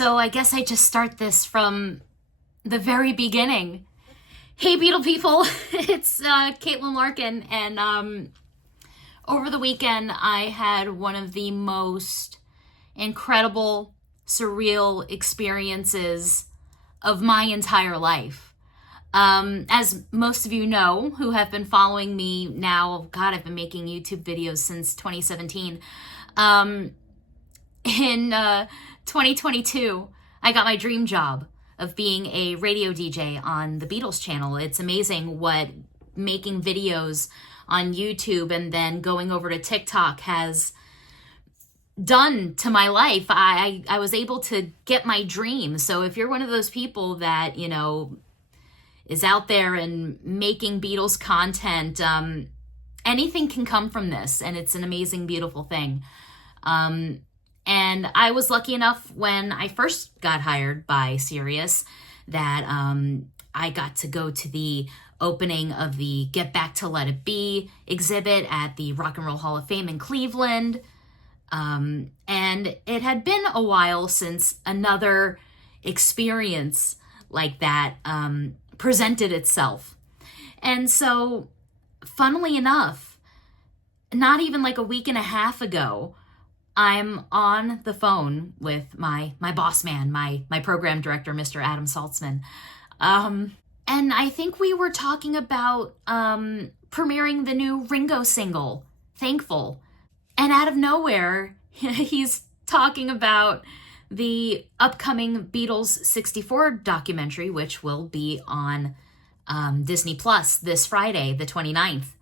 So I guess I just start this from the very beginning. Hey, Beatle people, it's Caitlin Larkin, and over the weekend I had one of the most incredible, surreal experiences of my entire life. As most of you know, who have been following me now, God, I've been making YouTube videos since 2017. In 2022, I got my dream job of being a radio DJ on the Beatles channel. It's amazing what making videos on YouTube and then going over to TikTok has done to my life. I was able to get my dream. So if you're one of those people that, you know, is out there and making Beatles content, anything can come from this, and it's an amazing, beautiful thing. And I was lucky enough when I first got hired by Sirius that I got to go to the opening of the Get Back to Let It Be exhibit at the Rock and Roll Hall of Fame in Cleveland. And it had been a while since another experience like that presented itself. And so, funnily enough, not even like a week and a half ago, I'm on the phone with my boss man, my program director, Mr. Adam Saltzman. And I think we were talking about premiering the new Ringo single, Thankful. And out of nowhere, he's talking about the upcoming Beatles 64 documentary, which will be on Disney Plus this Friday, the 29th.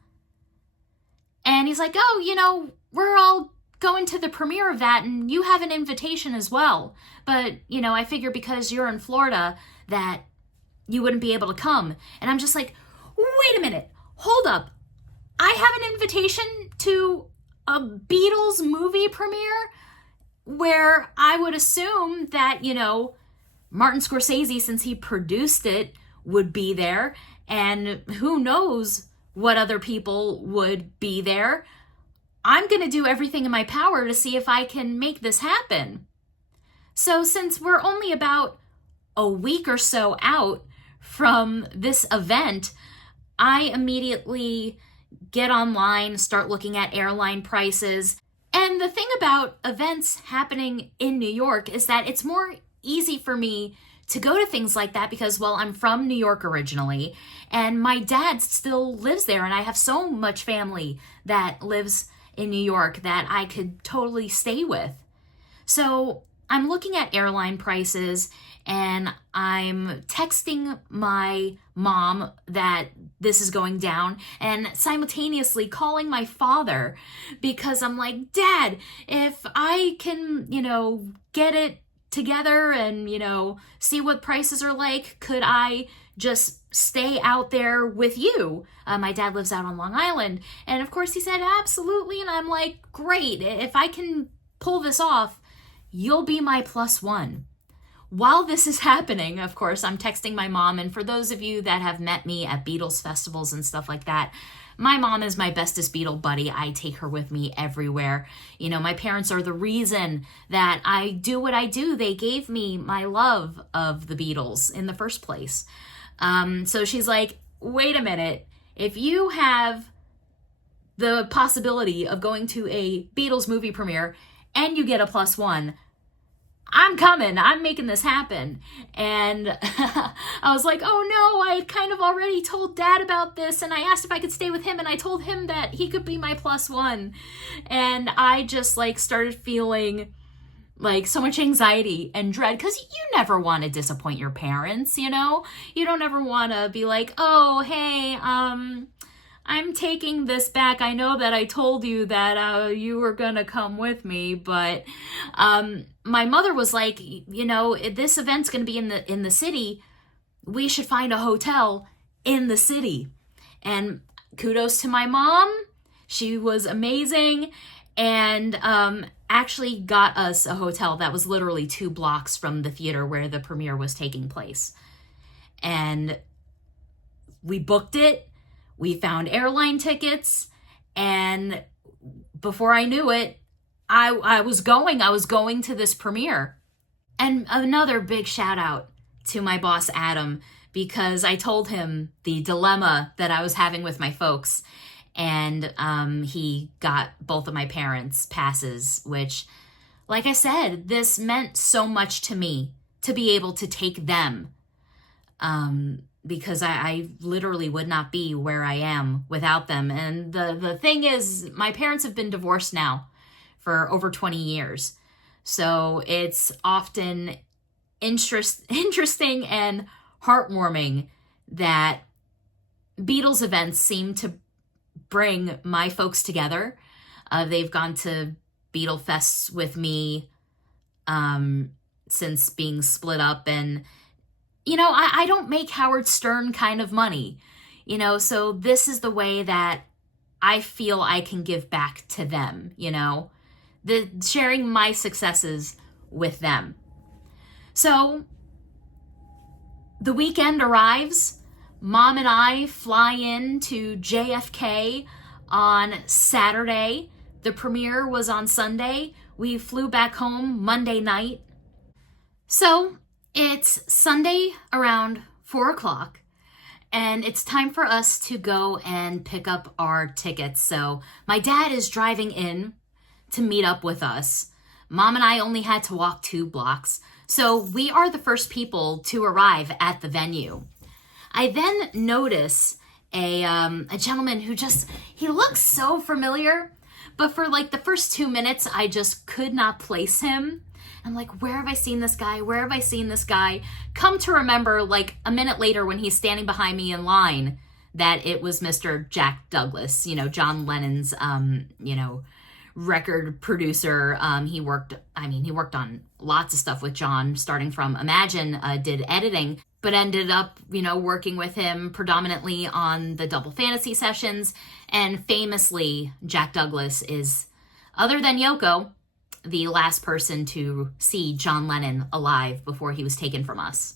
And he's like, oh, you know, we're all going to the premiere of that, and you have an invitation as well. But, you know, I figure because you're in Florida that you wouldn't be able to come. And I'm just like, wait a minute, hold up. I have an invitation to a Beatles movie premiere where I would assume that, you know, Martin Scorsese, since he produced it, would be there. And who knows what other people would be there. I'm going to do everything in my power to see if I can make this happen. So since we're only about a week or so out from this event, I immediately get online, start looking at airline prices. And the thing about events happening in New York is that it's more easy for me to go to things like that because, well, I'm from New York originally, and my dad still lives there, and I have so much family that lives in New York that I could totally stay with. So I'm looking at airline prices, and I'm texting my mom that this is going down, and simultaneously calling my father because I'm like, Dad, if I can, you know, get it together and, you know, see what prices are like, could I just stay out there with you? My dad lives out on Long Island. And of course he said, absolutely. And I'm like, great. If I can pull this off, you'll be my plus one. While this is happening, of course, I'm texting my mom. And for those of you that have met me at Beatles festivals and stuff like that, my mom is my bestest Beatle buddy. I take her with me everywhere. You know, my parents are the reason that I do what I do. They gave me my love of the Beatles in the first place. So she's like, wait a minute. If you have the possibility of going to a Beatles movie premiere and you get a plus one, I'm coming. I'm making this happen. And I was like, oh no, I kind of already told Dad about this, and I asked if I could stay with him, and I told him that he could be my plus one. And I just like started feeling like so much anxiety and dread, because you never want to disappoint your parents, you know? You don't ever want to be like, oh, hey, I'm taking this back. I know that I told you that you were gonna come with me, but my mother was like, you know, this event's gonna be in the city. We should find a hotel in the city. And kudos to my mom. She was amazing, and actually got us a hotel that was literally 2 blocks from the theater where the premiere was taking place. And we booked it. We found airline tickets, and before I knew it, I was going to this premiere. And another big shout out to my boss, Adam, because I told him the dilemma that I was having with my folks. And he got both of my parents passes, which, like I said, this meant so much to me to be able to take them, because I literally would not be where I am without them. And the thing is, my parents have been divorced now for over 20 years. So it's often interesting and heartwarming that Beatles events seem to bring my folks together. They've gone to Beatle Fests with me since being split up. And, I don't make Howard Stern kind of money, so this is the way that I feel I can give back to them, the sharing my successes with them. So the weekend arrives. Mom and I fly in to JFK on Saturday. The premiere was on Sunday. We flew back home Monday night. So it's Sunday around 4 o'clock, and it's time for us to go and pick up our tickets. So my dad is driving in to meet up with us. Mom and I only had to walk 2 blocks. So we are the first people to arrive at the venue. I then notice a gentleman who he looks so familiar, but for like the first 2 minutes, I just could not place him. I'm like, where have I seen this guy? Where have I seen this guy? Come to remember, like a minute later when he's standing behind me in line, that it was Mr. Jack Douglas, John Lennon's, record producer. He worked on lots of stuff with John, starting from Imagine, did editing, but ended up, working with him predominantly on the Double Fantasy sessions. And famously, Jack Douglas is, other than Yoko, the last person to see John Lennon alive before he was taken from us.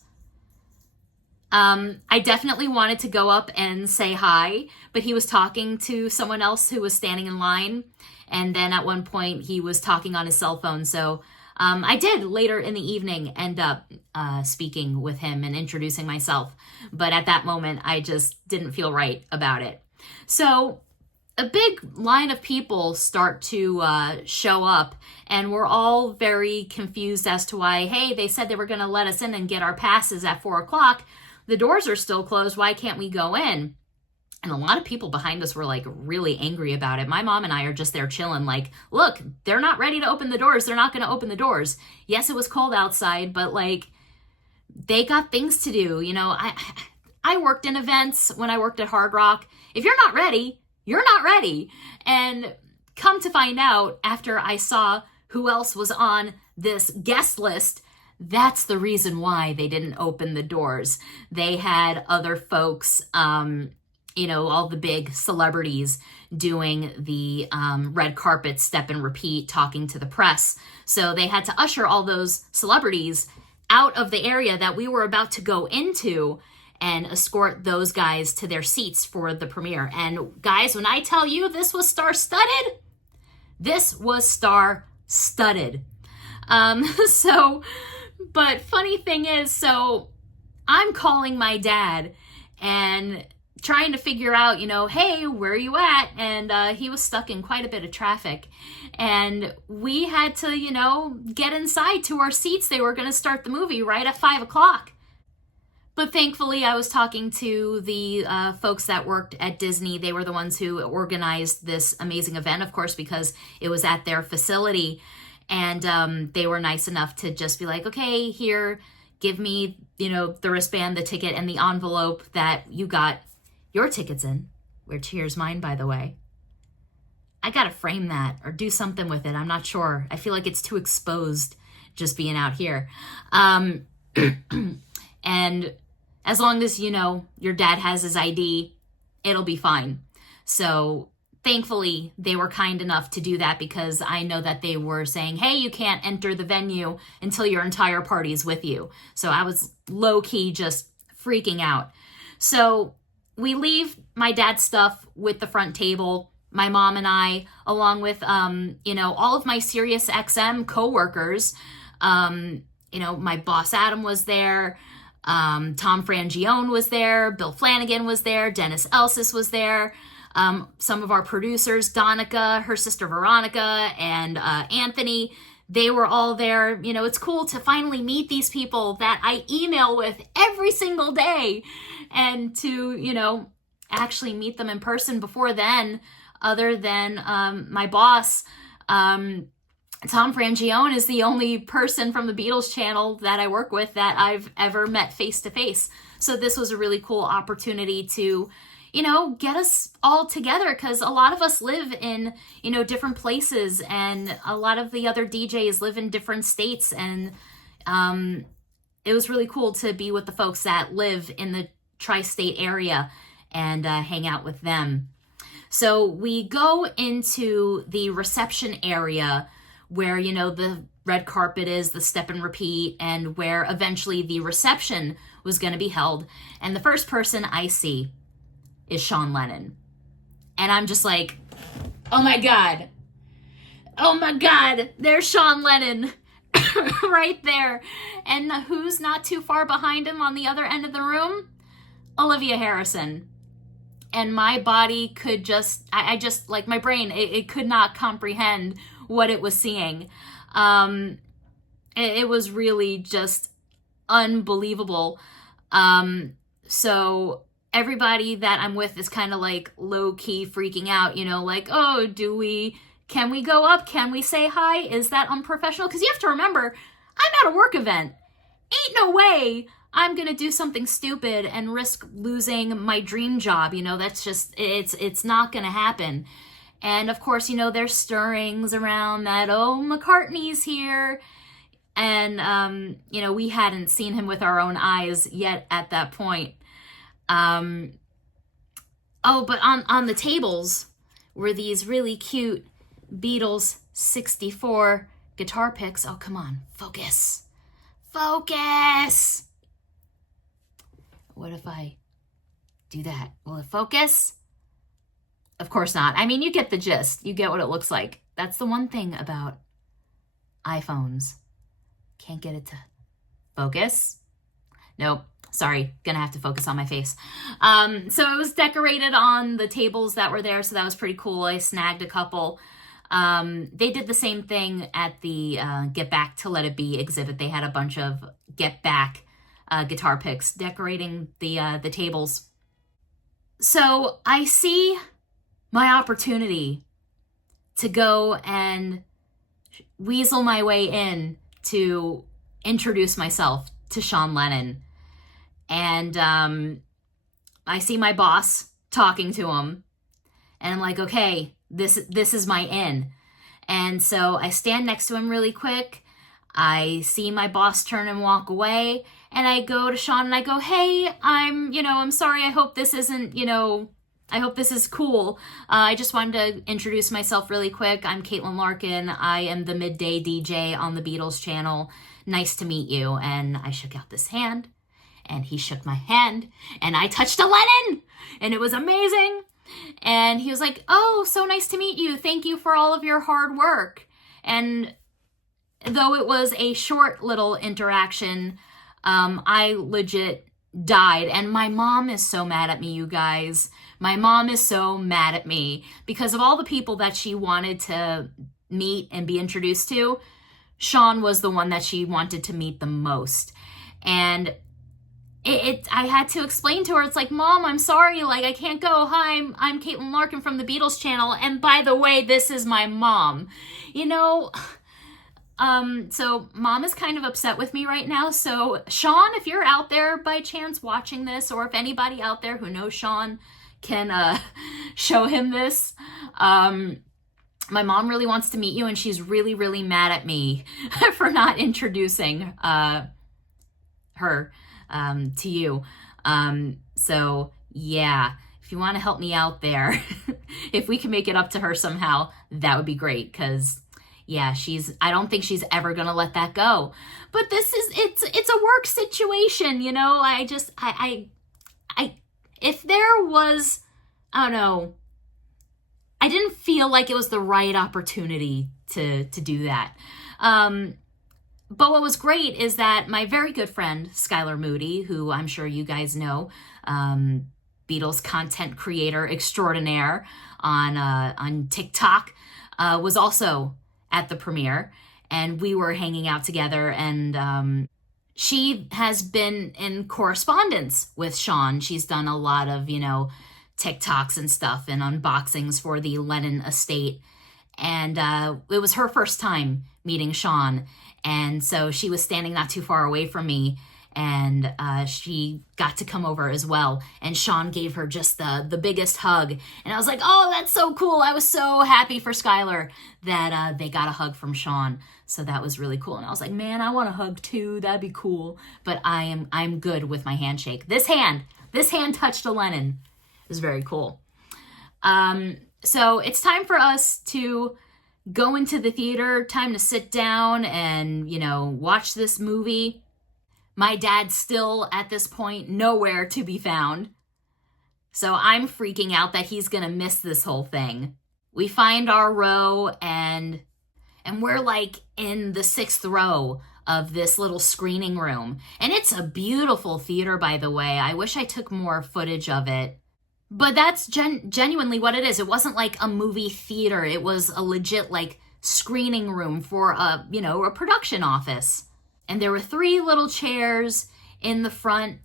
I definitely wanted to go up and say hi, but he was talking to someone else who was standing in line. And then at one point he was talking on his cell phone. So I did later in the evening end up speaking with him and introducing myself. But at that moment, I just didn't feel right about it. So a big line of people start to show up, and we're all very confused as to why, hey, they said they were going to let us in and get our passes at 4 o'clock. The doors are still closed. Why can't we go in? And a lot of people behind us were like really angry about it. My mom and I are just there chilling like, look, they're not ready to open the doors. They're not going to open the doors. Yes, it was cold outside, but like they got things to do. I worked in events when I worked at Hard Rock. If you're not ready, you're not ready. And come to find out, after I saw who else was on this guest list, that's the reason why they didn't open the doors. They had other folks, all the big celebrities doing the red carpet step and repeat, talking to the press. So they had to usher all those celebrities out of the area that we were about to go into and escort those guys to their seats for the premiere. And guys, when I tell you this was star-studded, this was star-studded. But funny thing is, so I'm calling my dad and trying to figure out, hey, where are you at? And he was stuck in quite a bit of traffic. And we had to, get inside to our seats. They were going to start the movie right at 5 o'clock. But thankfully, I was talking to the folks that worked at Disney. They were the ones who organized this amazing event, of course, because it was at their facility. And they were nice enough to just be like, okay, here, give me, the wristband, the ticket, and the envelope that you got your tickets in, which here's mine, by the way. I got to frame that or do something with it. I'm not sure. I feel like it's too exposed just being out here. And as long as, your dad has his ID, it'll be fine. So thankfully, they were kind enough to do that, because I know that they were saying, hey, you can't enter the venue until your entire party is with you. So I was low-key just freaking out. So we leave my dad's stuff with the front table, my mom and I, along with, all of my SiriusXM coworkers, my boss Adam was there. Tom Frangione was there. Bill Flanagan was there. Dennis Elsis was there. Some of our producers, Donica, her sister Veronica, and Anthony, they were all there. It's cool to finally meet these people that I email with every single day, and to, actually meet them in person. Before then, other than my boss, Tom Frangione is the only person from the Beatles channel that I work with that I've ever met face to face. So this was a really cool opportunity to, get us all together, because a lot of us live in, different places, and a lot of the other DJs live in different states. And it was really cool to be with the folks that live in the tri-state area and hang out with them. So we go into the reception area where, the red carpet is, the step and repeat, and where eventually the reception was going to be held. And the first person I see is Sean Lennon. And I'm just like, oh my God, there's Sean Lennon right there. And who's not too far behind him on the other end of the room? Olivia Harrison. And my body could just, I just, like my brain, it could not comprehend what it was seeing. It was really just unbelievable. So everybody that I'm with is kind of like low key freaking out, like, oh, can we go up? Can we say hi? Is that unprofessional? Because you have to remember, I'm at a work event. Ain't no way I'm going to do something stupid and risk losing my dream job. That's just, it's not going to happen. And of course, there's stirrings around that, oh, McCartney's here. And, we hadn't seen him with our own eyes yet at that point. But on the tables were these really cute Beatles 64 guitar picks. Oh, come on, focus. What if I do that? Will it focus? Of course not. I mean, you get the gist. You get what it looks like. That's the one thing about iPhones. Can't get it to focus. Nope. Sorry, gonna have to focus on my face. So it was decorated on the tables that were there, so that was pretty cool. I snagged a couple. They did the same thing at the Get Back to Let It Be exhibit. They had a bunch of Get Back guitar picks decorating the tables. So I see my opportunity to go and weasel my way in to introduce myself to Sean Lennon. And I see my boss talking to him, and I'm like, okay, this is my in. And so I stand next to him really quick. I see my boss turn and walk away, and I go to Sean and I go, hey, I'm sorry. I hope this isn't, I hope this is cool. I just wanted to introduce myself really quick. I'm Caitlin Larkin. I am the midday DJ on the Beatles channel. Nice to meet you. And I shook out this hand, and he shook my hand, and I touched a Lennon, and it was amazing. And he was like, oh, so nice to meet you. Thank you for all of your hard work. And though it was a short little interaction, I legit died. And my mom is so mad at me, you guys. My mom is so mad at me because of all the people that she wanted to meet and be introduced to. Sean was the one that she wanted to meet the most. And I had to explain to her, it's like, Mom, I'm sorry, like, I can't go. Hi, I'm Caitlin Larkin from the Beatles channel, and by the way, this is my mom. So Mom is kind of upset with me right now. So Sean, if you're out there by chance watching this, or if anybody out there who knows Sean can show him this, my mom really wants to meet you, and she's really, really mad at me for not introducing her to you. So yeah, if you want to help me out there, if we can make it up to her somehow, that would be great. Cause yeah, I don't think she's ever going to let that go, but it's a work situation. If there was, I don't know, I didn't feel like it was the right opportunity to do that. But what was great is that my very good friend, Skylar Moody, who I'm sure you guys know, Beatles content creator extraordinaire on TikTok, was also at the premiere, and we were hanging out together, and she has been in correspondence with Sean. She's done a lot of, TikToks and stuff and unboxings for the Lennon estate. And it was her first time meeting Sean. And so she was standing not too far away from me, and she got to come over as well. And Sean gave her just the biggest hug. And I was like, oh, that's so cool. I was so happy for Skylar that they got a hug from Sean. So that was really cool. And I was like, man, I want a hug too. That'd be cool. But I'm good with my handshake. This hand touched a Lennon. It was very cool. So it's time for us to go into the theater, time to sit down and, watch this movie. My dad's still, at this point, nowhere to be found. So I'm freaking out that he's going to miss this whole thing. We find our row, and we're like in the 6th row of this little screening room. And it's a beautiful theater, by the way. I wish I took more footage of it. But that's genuinely what it is. It wasn't like a movie theater. It was a legit screening room for a production office. And there were 3 little chairs in the front.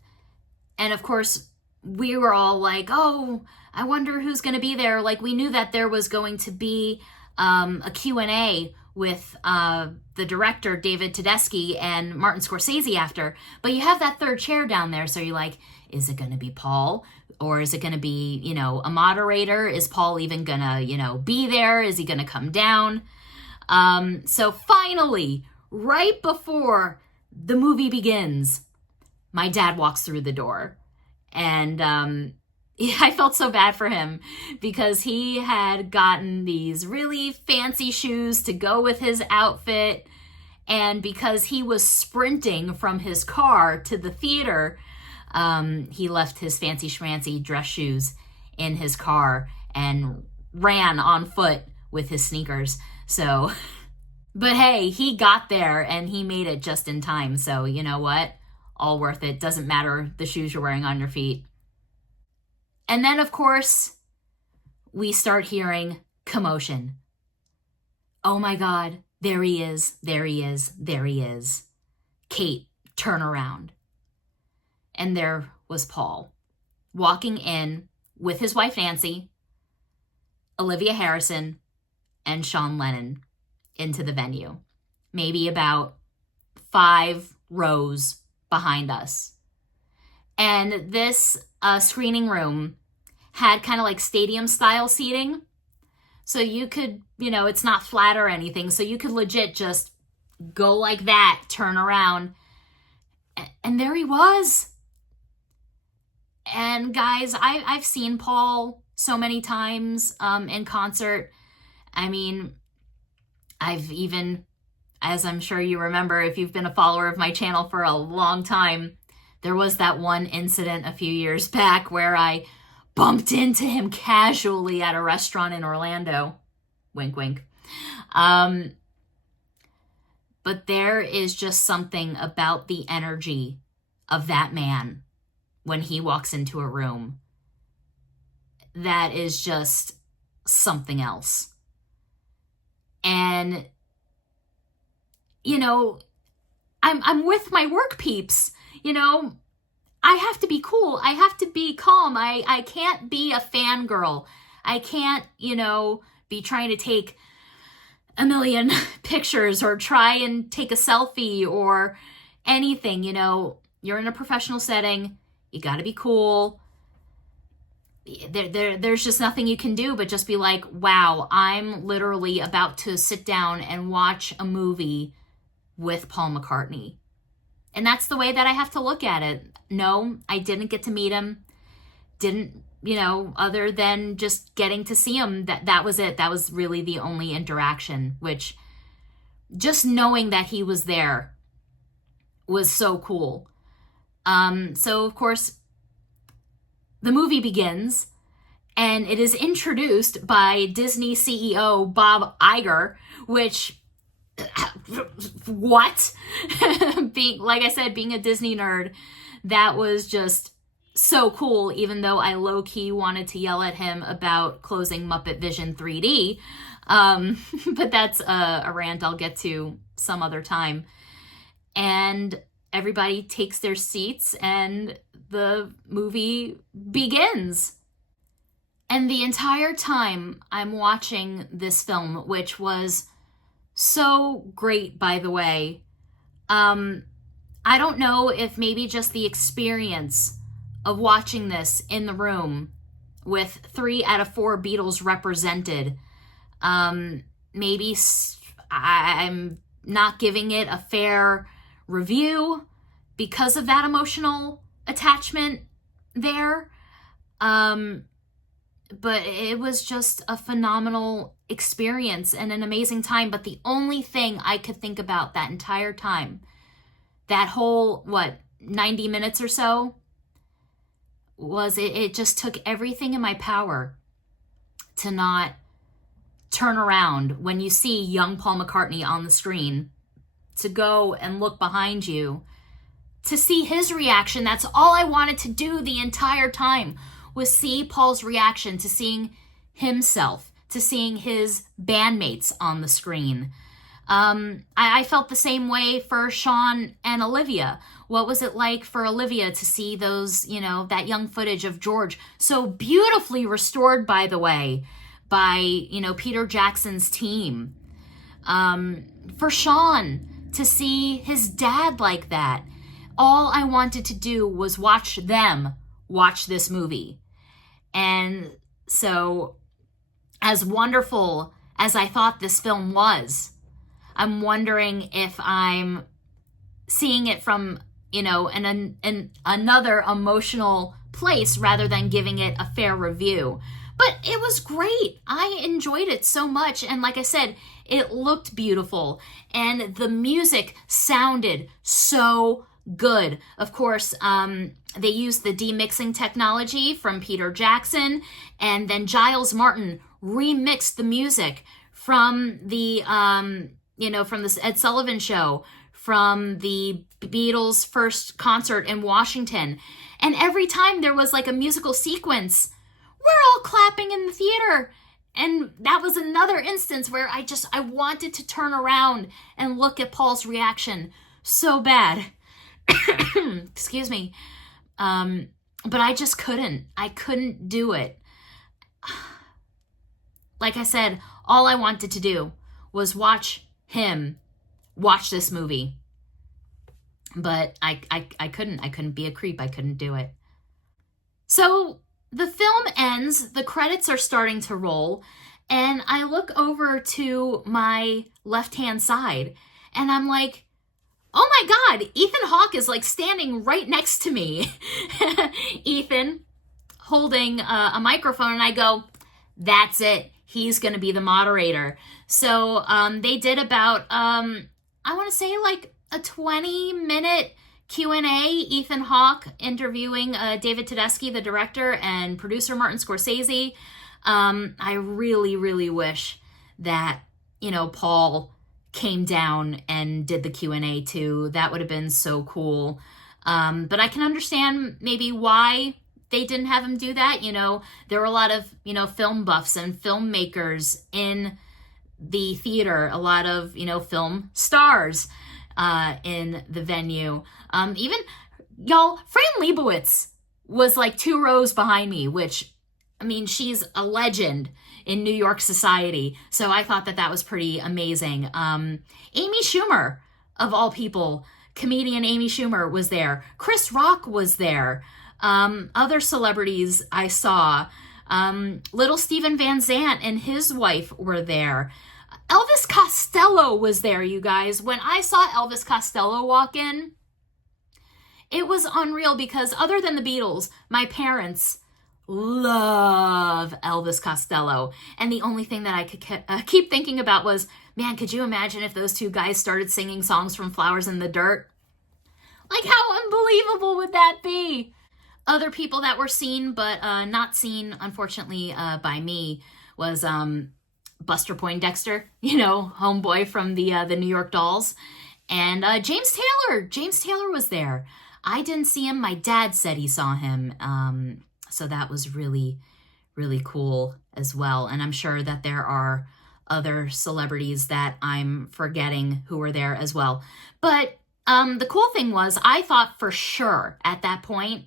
And of course, we were all like, oh, I wonder who's going to be there. We knew that there was going to be a Q&A with the director, David Tedeschi, and Martin Scorsese after. But you have that 3rd chair down there. So you're like, is it going to be Paul? Or is it going to be, a moderator? Is Paul even going to, be there? Is he going to come down? So finally, right before the movie begins, my dad walks through the door. And I felt so bad for him because he had gotten these really fancy shoes to go with his outfit. And because he was sprinting from his car to the theater, he left his fancy schmancy dress shoes in his car and ran on foot with his sneakers. So, but hey, he got there and he made it just in time. So you know what? All worth it. Doesn't matter the shoes you're wearing on your feet. And then, of course, we start hearing commotion. Oh my God, there he is, there he is, there he is. Kate, turn around. And there was Paul, walking in with his wife, Nancy, Olivia Harrison, and Sean Lennon into the venue. Maybe about 5 rows behind us. And this screening room had kind of like stadium-style seating. So you could, it's not flat or anything. So you could legit just go like that, turn around. And there he was. And guys, I've seen Paul so many times in concert. I mean, I've even, as I'm sure you remember, if you've been a follower of my channel for a long time, there was that one incident a few years back where I bumped into him casually at a restaurant in Orlando. Wink, wink. But there is just something about the energy of that man when he walks into a room that is just something else. And, I'm with my work peeps, I have to be cool. I have to be calm. I can't be a fangirl. I can't, be trying to take a million pictures or try and take a selfie or anything. You're in a professional setting. You got to be cool. There's just nothing you can do but just be like, wow, I'm literally about to sit down and watch a movie with Paul McCartney. And that's the way that I have to look at it. No, I didn't get to meet him. Didn't, other than just getting to see him, that was it. That was really the only interaction, which just knowing that he was there was so cool. So, of course, the movie begins, and it is introduced by Disney CEO Bob Iger, which what? Like I said, being a Disney nerd, that was just so cool, even though I low-key wanted to yell at him about closing Muppet Vision 3D. But that's a rant I'll get to some other time. And everybody takes their seats and the movie begins. And the entire time I'm watching this film, which was so great, by the way, I don't know if maybe just the experience of watching this in the room with 3 out of 4 Beatles represented, maybe I'm not giving it a fair review because of that emotional attachment there. But it was just a phenomenal experience and an amazing time. But the only thing I could think about that entire time, that whole, 90 minutes or so, was it just took everything in my power to not turn around when you see young Paul McCartney on the screen, to go and look behind you, to see his reaction. That's all I wanted to do the entire time, was see Paul's reaction to seeing himself, to seeing his bandmates on the screen. I felt the same way for Sean and Olivia. What was it like for Olivia to see those, that young footage of George, so beautifully restored, by the way, by, Peter Jackson's team? For Sean to see his dad like that. All I wanted to do was watch them watch this movie. And so, as wonderful as I thought this film was, I'm wondering if I'm seeing it from, another emotional place rather than giving it a fair review. But it was great. I enjoyed it so much. And like I said, it looked beautiful. And the music sounded so good. Of course, they used the demixing technology from Peter Jackson, and then Giles Martin remixed the music from the, from the Ed Sullivan Show, from the Beatles' first concert in Washington. And every time there was like a musical sequence, we're all clapping in the theater. And that was another instance where I wanted to turn around and look at Paul's reaction so bad. Excuse me. But I just couldn't. I couldn't do it. Like I said, all I wanted to do was watch him watch this movie. But I couldn't. I couldn't be a creep. I couldn't do it. So the film ends, the credits are starting to roll, and I look over to my left-hand side, and I'm like, oh my God, Ethan Hawke is like standing right next to me. Ethan holding a microphone, and I go, that's it. He's going to be the moderator. So they did about, I want to say like a 20-minute Q&A, Ethan Hawke interviewing David Tedeschi, the director, and producer Martin Scorsese. I really, really wish that, Paul came down and did the Q&A too. That would have been so cool. But I can understand maybe why they didn't have him do that. There were a lot of, film buffs and filmmakers in the theater, a lot of, film stars in the venue. Even, y'all, Fran Lebowitz was like 2 rows behind me, which, she's a legend in New York society. So I thought that was pretty amazing. Amy Schumer, of all people, comedian Amy Schumer was there. Chris Rock was there. Other celebrities I saw, little Steven Van Zandt and his wife were there. Elvis Costello was there, you guys. When I saw Elvis Costello walk in, it was unreal because other than the Beatles, my parents love Elvis Costello. And the only thing that I could keep thinking about was, man, could you imagine if those 2 guys started singing songs from Flowers in the Dirt? Like, how unbelievable would that be? Other people that were seen, but not seen, unfortunately, by me, was Buster Poindexter, homeboy from the New York Dolls. And James Taylor was there. I didn't see him. My dad said he saw him. So that was really, really cool as well. And I'm sure that there are other celebrities that I'm forgetting who were there as well. But the cool thing was, I thought for sure at that point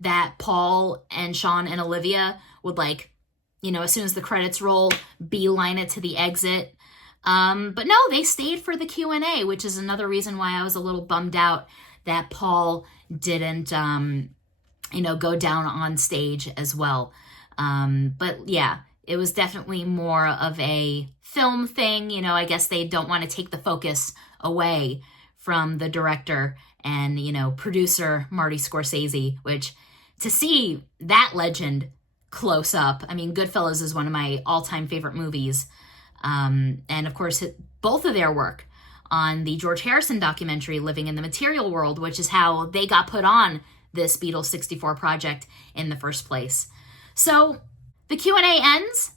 that Paul and Sean and Olivia would, like, as soon as the credits roll, beeline it to the exit. But no, they stayed for the Q&A, which is another reason why I was a little bummed out that Paul didn't, go down on stage as well. But yeah, it was definitely more of a film thing. I guess they don't want to take the focus away from the director and, producer Marty Scorsese, which to see that legend close up, I mean, Goodfellas is one of my all-time favorite movies. And of course, both of their work on the George Harrison documentary, Living in the Material World, which is how they got put on this Beatles 64 project in the first place. So the Q&A ends.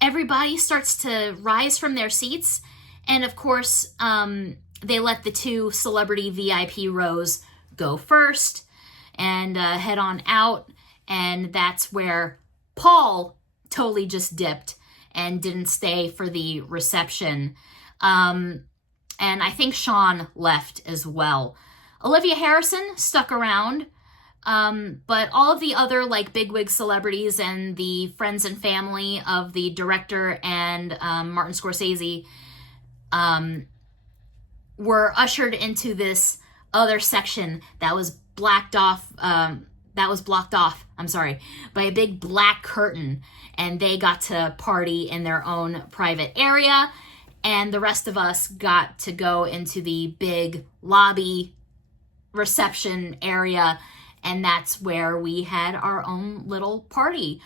Everybody starts to rise from their seats. And of course, they let the two celebrity VIP rows go first and head on out. And that's where Paul totally just dipped and didn't stay for the reception. And I think Sean left as well. Olivia Harrison stuck around. But all of the other, like, bigwig celebrities and the friends and family of the director and Martin Scorsese were ushered into this other section that was blocked off by a big black curtain, and they got to party in their own private area, and the rest of us got to go into the big lobby reception area, and that's where we had our own little party.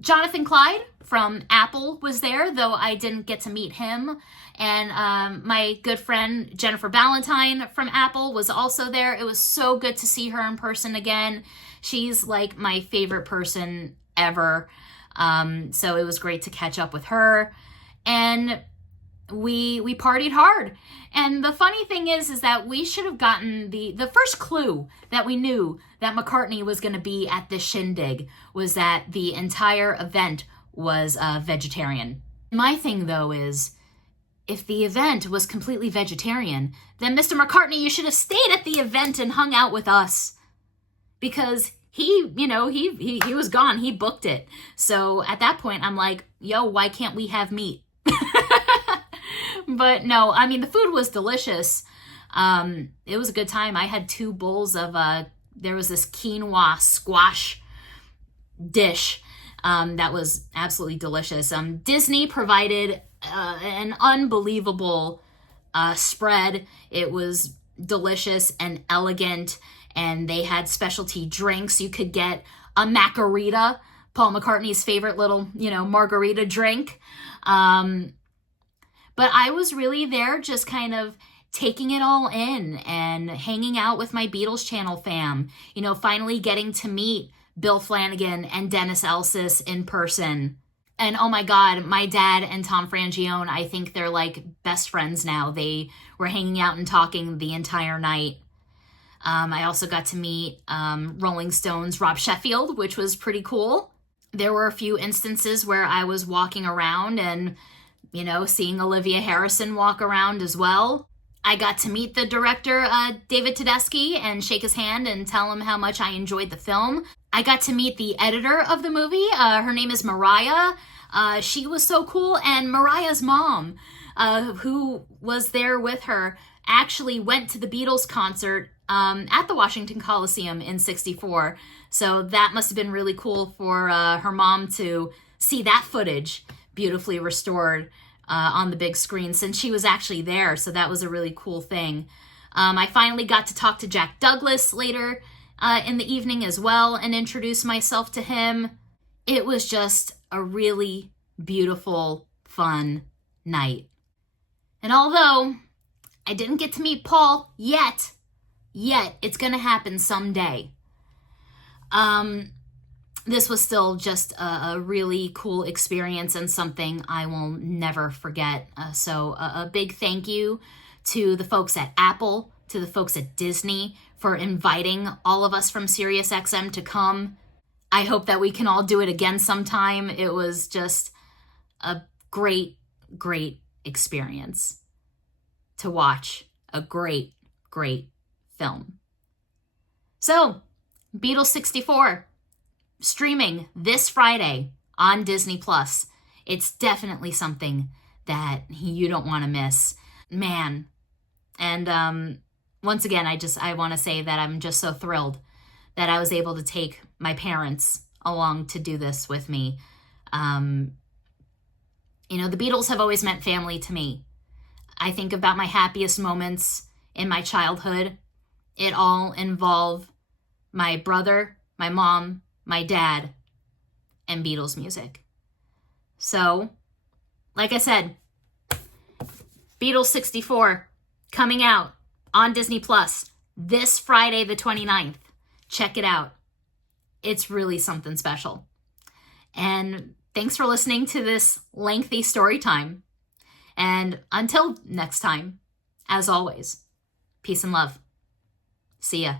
Jonathan Clyde from Apple was there, though I didn't get to meet him. And my good friend Jennifer Ballantyne from Apple was also there. It was so good to see her in person again. She's like my favorite person ever. So it was great to catch up with her. And we partied hard. And the funny thing is that we should have gotten the first clue that we knew that McCartney was going to be at this shindig was that the entire event was vegetarian. My thing, though, is if the event was completely vegetarian, then Mr. McCartney, you should have stayed at the event and hung out with us, because he was gone. He booked it. So at that point, I'm like, yo, why can't we have meat? But no, I mean, the food was delicious. It was a good time. I had 2 bowls of, there was this quinoa squash dish that was absolutely delicious. Disney provided an unbelievable spread. It was delicious and elegant, and they had specialty drinks. You could get a Macarita, Paul McCartney's favorite little, margarita drink. But I was really there just kind of taking it all in and hanging out with my Beatles channel fam, finally getting to meet Bill Flanagan and Dennis Elsis in person. And oh my God, my dad and Tom Frangione, I think they're like best friends now. They were hanging out and talking the entire night. I also got to meet Rolling Stones' Rob Sheffield, which was pretty cool. There were a few instances where I was walking around and, seeing Olivia Harrison walk around as well. I got to meet the director, David Tedeschi, and shake his hand and tell him how much I enjoyed the film. I got to meet the editor of the movie. Her name is Mariah. She was so cool. And Mariah's mom, who was there with her, actually went to the Beatles concert at the Washington Coliseum in '64. So that must have been really cool for her mom to see that footage beautifully restored on the big screen, since she was actually there. So that was a really cool thing. I finally got to talk to Jack Douglas later in the evening as well and introduce myself to him. It was just a really beautiful, fun night. And although I didn't get to meet Paul yet, it's going to happen someday. this was still just a really cool experience and something I will never forget. So a big thank you to the folks at Apple, to the folks at Disney for inviting all of us from SiriusXM to come. I hope that we can all do it again sometime. It was just a great, great experience to watch a great, great film. So, Beatles 64, streaming this Friday on Disney+. It's definitely something that you don't want to miss. Man. And once again, I want to say that I'm just so thrilled that I was able to take my parents along to do this with me. The Beatles have always meant family to me. I think about my happiest moments in my childhood. It all involve my brother, my mom, my dad, and Beatles music. So, like I said, Beatles 64 coming out on Disney Plus this Friday the 29th. Check it out. It's really something special. And thanks for listening to this lengthy story time. And until next time, as always, peace and love. See ya.